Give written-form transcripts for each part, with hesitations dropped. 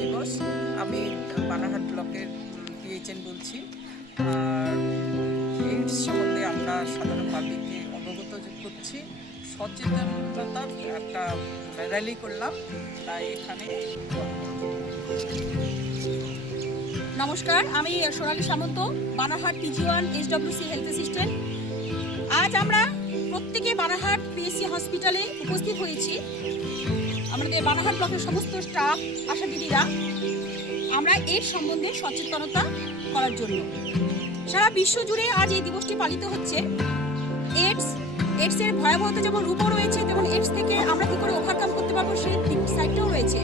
দিবস। আমি বানারহাট ব্লকের পিএইচএন বলছি। আর এইডস সম্বন্ধে আমরা সাধারণ পাবলিককে অবগত করছি, সচেতনতার একটা র্যালি করলাম, তাই এখানে। নমস্কার, আমি Sonali Samanta, Banarhat PG1 SWC health assistant. আজ আমরা প্রত্যেকে বানারহাট PSC হসপিটালে উপস্থিত হয়েছি। আমাদের বানারহাট ব্লকের সমস্ত স্টাফ, আশা দিদিরা, আমরা এর সম্বন্ধে সচেতনতা করার জন্য। সারা বিশ্ব জুড়ে আজ এই দিবসটি পালিত হচ্ছে। এডসের ভয়াবহতা যেমন রূপও রয়েছে, তেমন এডস থেকে আমরা কী করে ওভারকাম করতে পারবো সেই সাইডটাও রয়েছে।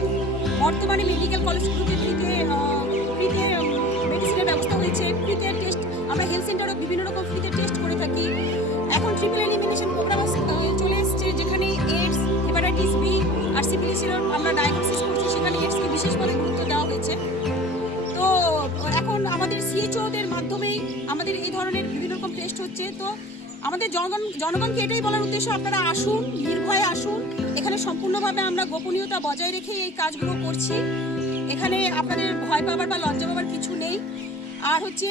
বর্তমানে মেডিকেল কলেজগুলোতে ফ্রিতে মেডিসিনের ব্যবস্থা হয়েছে, ফ্রিতে টেস্ট, আমরা হেলথ সেন্টারে বিভিন্ন রকম ফ্রিতে টেস্ট করে থাকি। এখন ট্রিপল এলিমিনেশন প্রোগ্রাম চলে এসছে, যেখানে এইডস, হেপাটাইটিস বি আর সিফিলিসের আমরা ডায়াগনোসিস করছি, সেখানে এইডসকে বিশেষভাবে গুরুত্ব দেওয়া হয়েছে। তো এখন আমাদের CHOদের মাধ্যমেই আমাদের এই ধরনের বিভিন্ন রকম টেস্ট হচ্ছে। তো আমাদের জনগণকে এটাই বলার উদ্দেশ্য, আপনারা আসুন, নির্ভয়ে আসুন। এখানে সম্পূর্ণভাবে আমরা গোপনীয়তা বজায় রেখে এই কাজগুলো করছি। এখানে আপনাদের ভয় পাবার বা লজ্জা পাবার কিছু নেই। আর হচ্ছে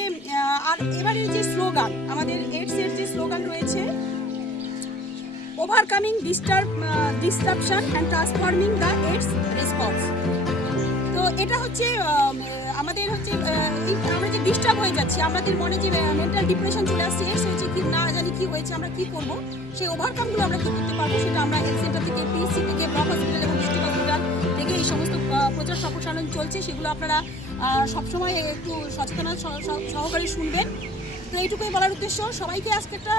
আর এবারের যে স্লোগান, আমাদের এডসের যে স্লোগান রয়েছে, overcoming disruption and transforming the AIDS response. তো এটা হচ্ছে আমাদের হচ্ছে আমরা যে ডিস্টার্ব হয়ে যাচ্ছি, আমাদের মনে যে মেন্টাল ডিপ্রেশন চলে আসছে, এডস হয়েছে কি না জানি কি হয়েছে, আমরা কি করব, সেই ওভারকামগুলো আমরা কি করতে পারবো, সেটা আমরা হেলথ সেন্টার থেকে, PSC থেকে, ব্লক হসপিটাল এবং ডিস্ট্রিক্ট হসপিটাল থেকে এই সমস্ত প্রচার সম্প্রসারণ চলছে, সেগুলো আপনারা সবসময় একটু সচেতনতা সহকারে শুনবেন। তো এইটুকুই বলার উদ্দেশ্য। সবাইকে আজকে একটা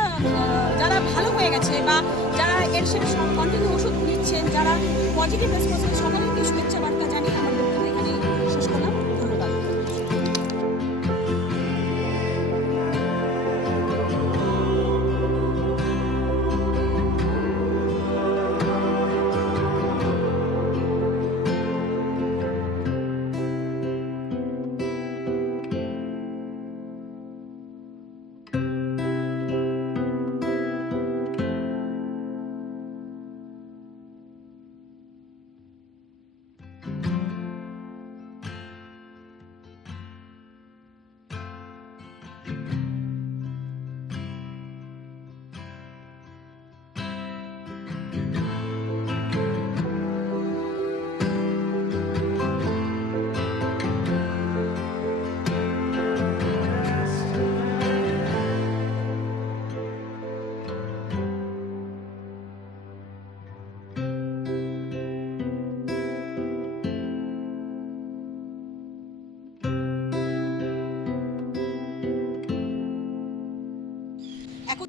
যারা ভালো হয়ে গেছে বা যারা এর সাথে কন্টিনিউ ওষুধ নিচ্ছেন, যারা পজিটিভ রেসপন্স, সকলকে শুভেচ্ছা বার্তা জানিয়ে আমার বক্তব্য এখানে শেষ করলাম। ধন্যবাদ। এখন